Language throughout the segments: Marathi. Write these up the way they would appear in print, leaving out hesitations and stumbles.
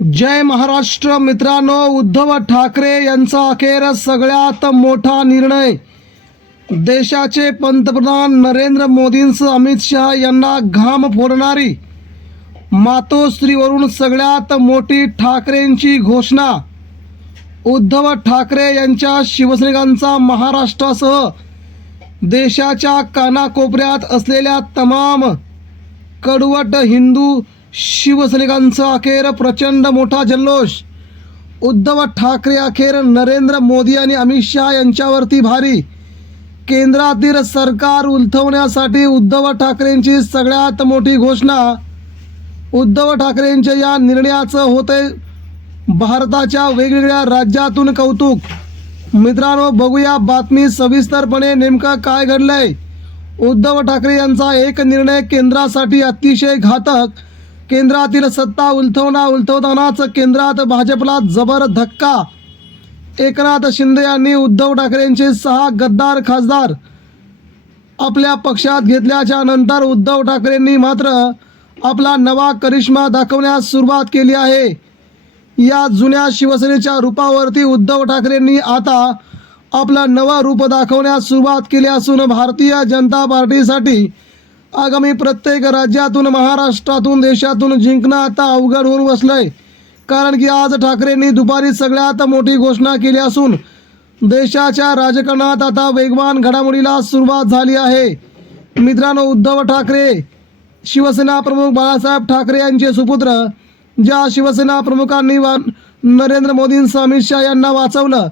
जय महाराष्ट्र मित्रांनो, उद्धव ठाकरे यांचा अखेर सगळ्यात मोठा निर्णय. देशाचे पंतप्रधान नरेंद्र मोदींसह अमित शहा यांना घाम फोडणारी मातोश्रीवरून सगळ्यात मोठी ठाकरेंची घोषणा. उद्धव ठाकरे यांच्या शिवसैनिकांचा महाराष्ट्रासह देशाच्या कानाकोपऱ्यात असलेल्या तमाम कडवट हिंदू शिवसैनिकांचा अखेर प्रचंड मोठा जल्लोष. उद्धव ठाकरे अखेर नरेंद्र मोदी आणि अमित शहा यांच्यावरती भारी. केंद्रातील सरकार उलथवण्यासाठी उद्धव ठाकरेंची सगळ्यात मोठी घोषणा. उद्धव ठाकरेंच्या या निर्णयाचं होते भारताच्या वेगवेगळ्या राज्यातून कौतुक. मित्रांनो, बघूया बातमी सविस्तरपणे नेमकं काय घडलंय. उद्धव ठाकरे यांचा एक निर्णय केंद्रासाठी अतिशय घातक. केंद्रातील सत्ता उलथवतानाच केंद्रात भाजपला जबर धक्का. एकनाथ शिंदे यांनी उद्धव ठाकरेंचे 6 गद्दार खासदार आपल्या पक्षात घेतल्याच्या नंतर उद्धव ठाकरेंनी मात्र आपला नवा करिश्मा दाखवण्यास सुरुवात केली आहे. या जुन्या शिवसेनेच्या रूपावरती उद्धव ठाकरेंनी आता आपलं नवं रूप दाखवण्यास सुरुवात केली असून भारतीय जनता पार्टीसाठी आगामी प्रत्येक राज्यातून, महाराष्ट्रातून, देशातून जिंकणं आता अवघड होऊन बसलंय. कारण की आज ठाकरेंनी दुपारी सगळ्यात मोठी घोषणा केली असून देशाच्या राजकारणात आता वेगवान घडामोडीला सुरुवात झाली आहे. मित्रांनो, उद्धव ठाकरे शिवसेना प्रमुख बाळासाहेब ठाकरे यांचे सुपुत्र, ज्या शिवसेना प्रमुखांनी नरेंद्र मोदींसह अमित शहा यांना वाचवलं,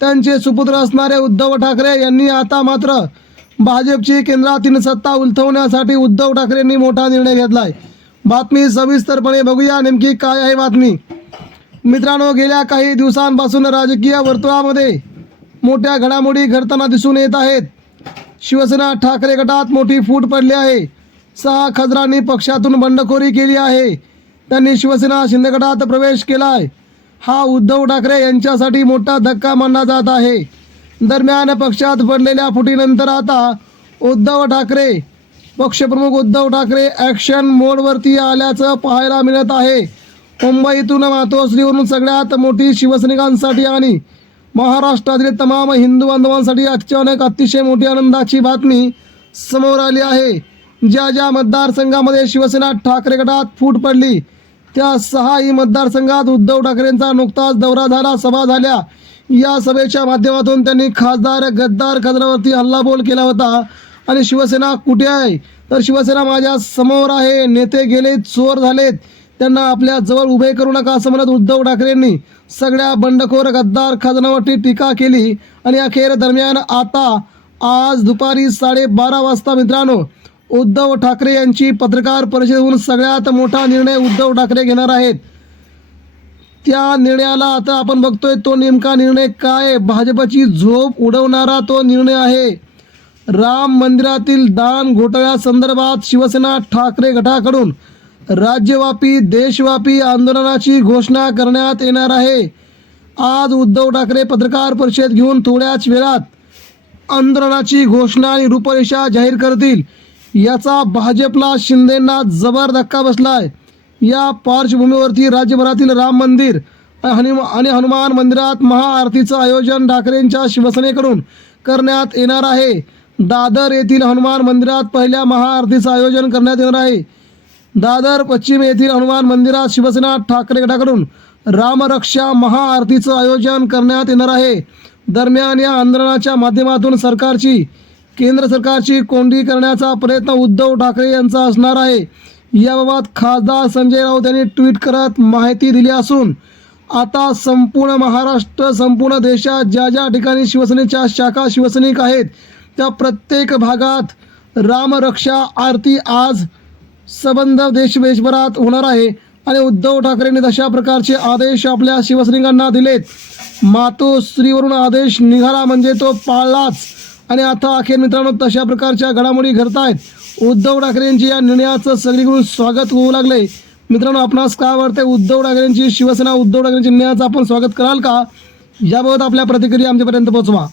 त्यांचे सुपुत्र असणारे उद्धव ठाकरे यांनी आता मात्र भाजपची केंद्रातील सत्ता उलथवण्यासाठी उद्धव ठाकरेंनी मोठा निर्णय घेतलाय. बातमी सविस्तरपणे बघूया नेमकी काय आहे बातमी. मित्रांनो, गेल्या काही दिवसांपासून राजकीय वर्तुळामध्ये मोठ्या घडामोडी घडताना दिसून येत आहेत. शिवसेना ठाकरे गटात मोठी फूट पडली आहे. 6 खासदारांनी पक्षातून बंडखोरी केली आहे. त्यांनी शिवसेना शिंदे गटात प्रवेश केला आहे. हा उद्धव ठाकरे यांच्यासाठी मोठा धक्का मानला जात आहे. दरम्यान पक्षात पडलेल्या फुटीनंतर आता उद्धव ठाकरे, पक्षप्रमुख उद्धव ठाकरे ॲक्शन मोडवरती आल्याचं पाहायला मिळत आहे. मुंबईतून मातोश्रीवरून सगळ्यात मोठी शिवसैनिकांसाठी आणि महाराष्ट्रातील तमाम हिंदू बांधवांसाठी अचानक अतिशय मोठी आनंदाची बातमी समोर आली आहे. ज्या मतदारसंघामध्ये शिवसेना ठाकरे गटात फूट पडली त्या 6ही मतदारसंघात उद्धव ठाकरेंचा नुकताच दौरा झाला, सभा झाल्या. या सभेच्या माध्यमातून त्यांनी गद्दार खासदारावरती हल्लाबोल केला होता. आणि शिवसेना कुठे आहे, तर शिवसेना माझ्या समोर आहे, नेते गेलेत, चोर झालेत, त्यांना आपल्या जवळ उभे करू नका असं म्हणत उद्धव ठाकरेंनी सगळ्या बंडखोर गद्दार खासदारांवरती टीका केली. आणि अखेर दरम्यान आता आज दुपारी 12:30 वाजता मित्रांनो उद्धव ठाकरे यांची पत्रकार परिषद होऊन सगळ्यात मोठा निर्णय उद्धव ठाकरे घेणार आहेत. त्या निर्णयाला आता आपण बघतोय तो नेमका निर्णय काय. भाजपची झोप उडवणारा तो निर्णय आहे. राम मंदिरातील दान घोटाळ्यासंदर्भात शिवसेना ठाकरे गटाकडून राज्यव्यापी देशव्यापी आंदोलनाची घोषणा करण्यात येणार आहे. आज उद्धव ठाकरे पत्रकार परिषद घेऊन थोड्याच वेळात आंदोलनाची घोषणा आणि रूपरेषा जाहीर करतील. याचा भाजपला, शिंदेंना जबर धक्का बसलाय. या पार्श्वभूमीवरती राज्यभरातील राम मंदिर आणि हनुमान मंदिरात महाआरतीचं आयोजन ठाकरेंच्या शिवसेनेकडून करण्यात येणार आहे. दादर येथील हनुमान मंदिरात पहिल्या महाआरतीचं आयोजन करण्यात येणार आहे. दादर पश्चिम येथील हनुमान मंदिरात शिवसेना ठाकरे गटाकडून रामरक्षा महाआरतीचं आयोजन करण्यात येणार आहे. दरम्यान या आंदोलनाच्या माध्यमातून केंद्र सरकारची कोंडी करण्याचा प्रयत्न उद्धव ठाकरे यांचा असणार आहे. याबाबत खासदार संजय राऊत यांनी ट्विट करत माहिती दिली असून आता संपूर्ण महाराष्ट्र, संपूर्ण देशात ज्या ठिकाणी शिवसेनेच्या शाखा शिवसैनिक आहेत त्या प्रत्येक भागात रामरक्षा आरती आज संबंध देशभरात होणार आहे. आणि उद्धव ठाकरेंनी तशा प्रकारचे आदेश आपल्या शिवसैनिकांना दिलेत. मातोश्रीवरून आदेश निघाला म्हणजे तो पाळलाच. आणि आता अखेर मित्रांनो तशा प्रकारच्या घडामोडी घडत आहेत. उद्धव ठाकरेंची या निर्णयाचं सगळीकडून स्वागत होऊ लागले. मित्रांनो, आपणास काय वाटते, उद्धव ठाकरेंची शिवसेना, उद्धव ठाकरेंच्या निर्णयाचं आपण स्वागत कराल का? याबाबत आपल्या प्रतिक्रिया आमच्यापर्यंत पोहोचवा.